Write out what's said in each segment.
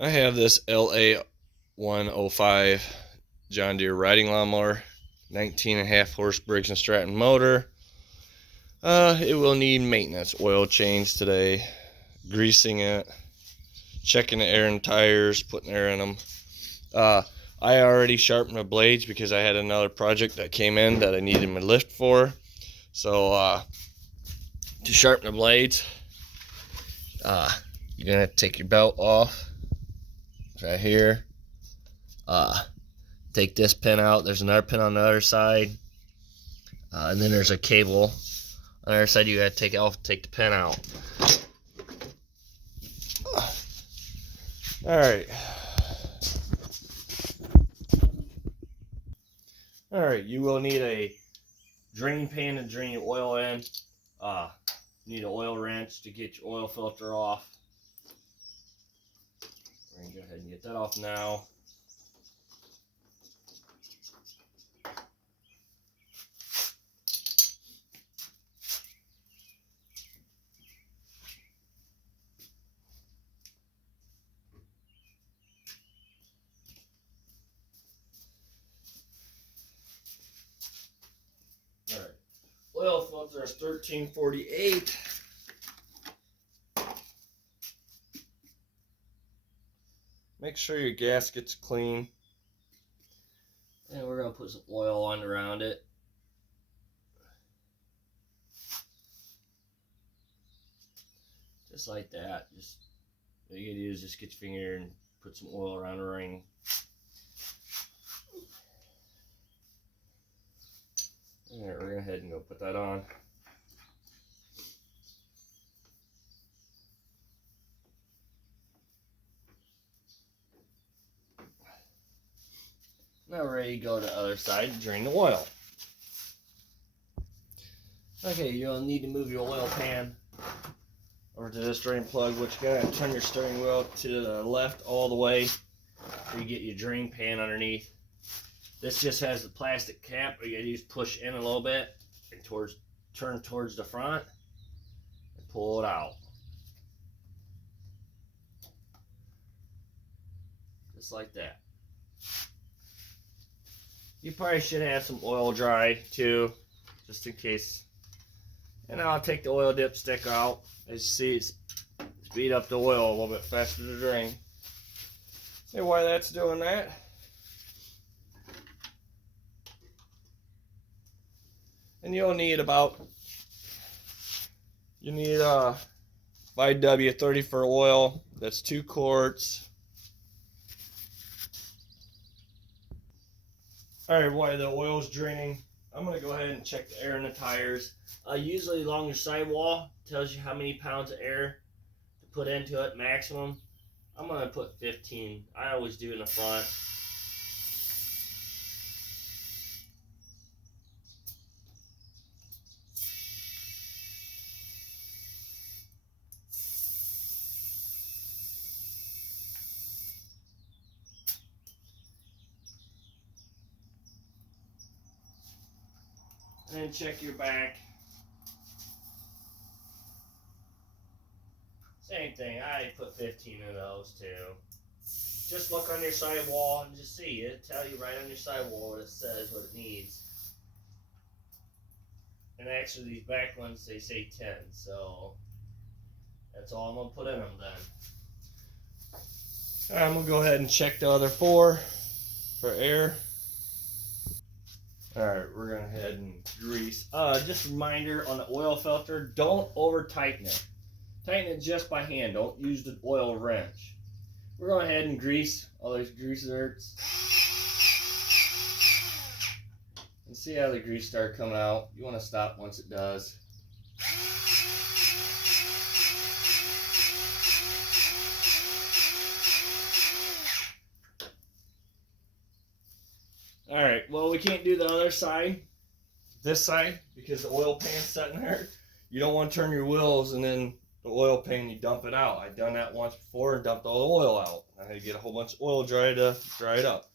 I have this la105 John Deere riding lawnmower, 19.5 horse Briggs & Stratton motor. It will need maintenance, oil change today, greasing it, checking the air and tires, putting air in them. I already sharpened the blades because I had another project that came in that I needed my lift for. So to sharpen the blades, you're gonna take your belt off right here. Take this pin out. There's another pin on the other side, and then there's a cable on the other side. You gotta take the pin out. All right. You will need a drain pan to drain your oil in. You need an oil wrench to get your oil filter off. We're gonna go ahead and get that off now. All right. Oil filter is 1348. Make sure your gasket's clean. And we're going to put some oil on around it. Just like that. Just what you gotta do is just get your finger and put some oil around the ring. Alright, we're going to go ahead and go put that on. Now we're ready to go to the other side and drain the oil. Okay, you'll need to move your oil pan over to this drain plug, which you're going to turn your steering wheel to the left all the way so you get your drain pan underneath. This just has the plastic cap, but you got to just push in a little bit and turn towards the front and pull it out. Just like that. You probably should have some oil dry too, just in case. And I'll take the oil dipstick out. As you see, it's speed up the oil a little bit faster to drain. See why that's doing that? And you'll need you need 5W30 for oil. That's 2 quarts. Alright, while the oil's draining, I'm going to go ahead and check the air in the tires. Usually along your sidewall tells you how many pounds of air to put into it, maximum. I'm going to put 15. I always do in the front. And then check your back. Same thing, I put 15 of those too. Just look on your sidewall and just see it. Tell you right on your sidewall what it says, what it needs. And actually these back ones, they say 10, so that's all I'm going to put in them then. Alright, I'm going to go ahead and check the other 4 for air. Alright, we're going to head and grease. Just a reminder on the oil filter, don't over tighten it. Tighten it just by hand, don't use the oil wrench. We're going ahead and grease all those grease zerts. And see how the grease starts coming out. You want to stop once it does. Alright, well we can't do the other side, this side, because the oil pan's sitting there. You don't want to turn your wheels and then the oil pan, you dump it out. I've done that once before and dumped all the oil out. I had to get a whole bunch of oil dry to dry it up.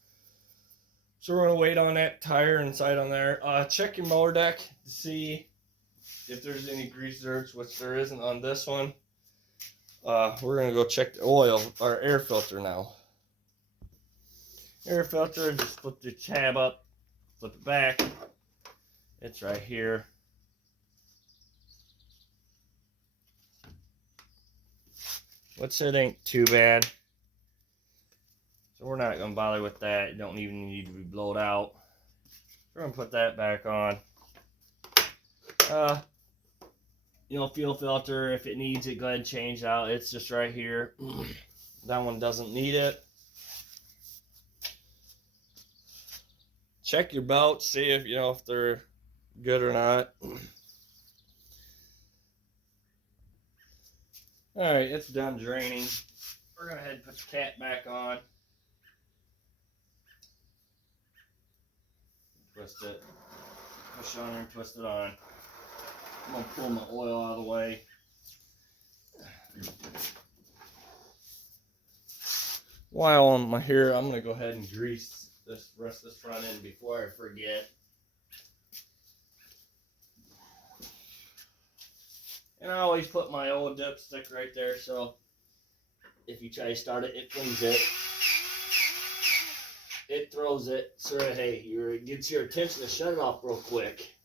So we're going to wait on that tire inside on there. Check your mower deck to see if there's any grease zerts, which there isn't on this one. we're gonna go check the oil, our air filter now. Air filter, just flip the tab up, flip it back. It's right here. Which it ain't too bad. So we're not gonna bother with that. It don't even need to be blowed out. We're gonna put that back on. Fuel filter, if it needs it, go ahead and change it out. It's just right here. That one doesn't need it. Check your belts, see if if they're good or not. Alright, it's done draining. We're gonna go ahead and put the cap back on. Twist it. Push on and twist it on. I'm gonna pull my oil out of the way. While I'm here, I'm gonna go ahead and grease this rest of this front end before I forget. And I always put my old dipstick right there, so if you try to start it, it flings it. It throws it, so hey, it gets your attention to shut it off real quick.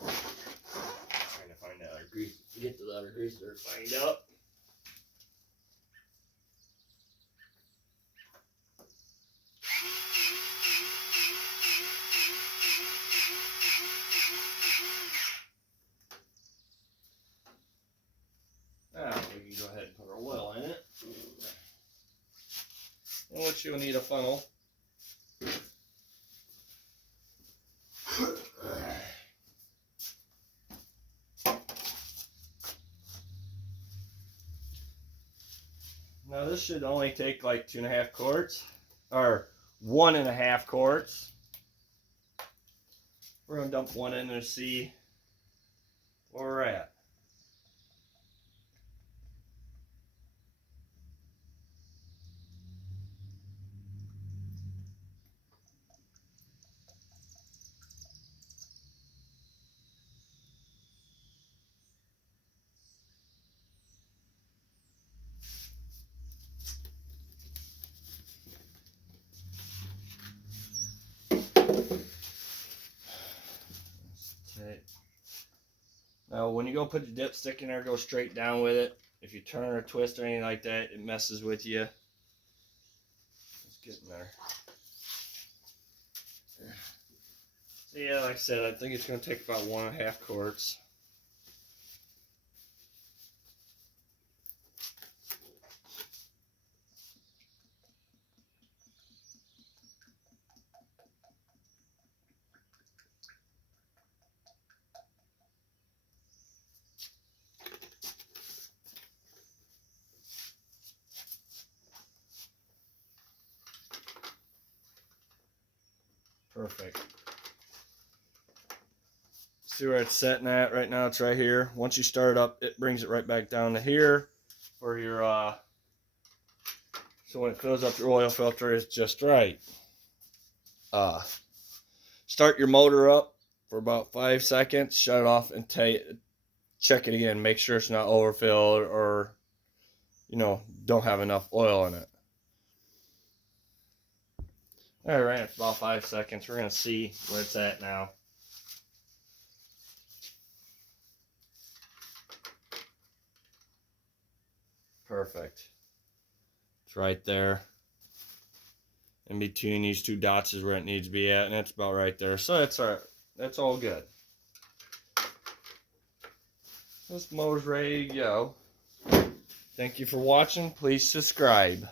Trying to find that other grease. Get to the other grease there, find out. Now we can go ahead and put our oil in it. And what you'll need a funnel. Now this should only take like 2.5 quarts, or 1.5 quarts. We're gonna dump one in and see where we're at. Now, when you go put your dipstick in there, go straight down with it. If you turn or twist or anything like that, it messes with you. Let's get in there. So yeah, like I said, I think it's going to take about 1.5 quarts. Perfect. See where it's setting at right now? It's right here. Once you start it up, it brings it right back down to here for your so when it fills up your oil filter, it's just right. Start your motor up for about 5 seconds, shut it off, and check it again. Make sure it's not overfilled or don't have enough oil in it. All right, it's about 5 seconds. We're gonna see where it's at now. Perfect. It's right there. In between these two dots is where it needs to be at, and it's about right there. So that's all good. This mower's ready to go. Thank you for watching. Please subscribe.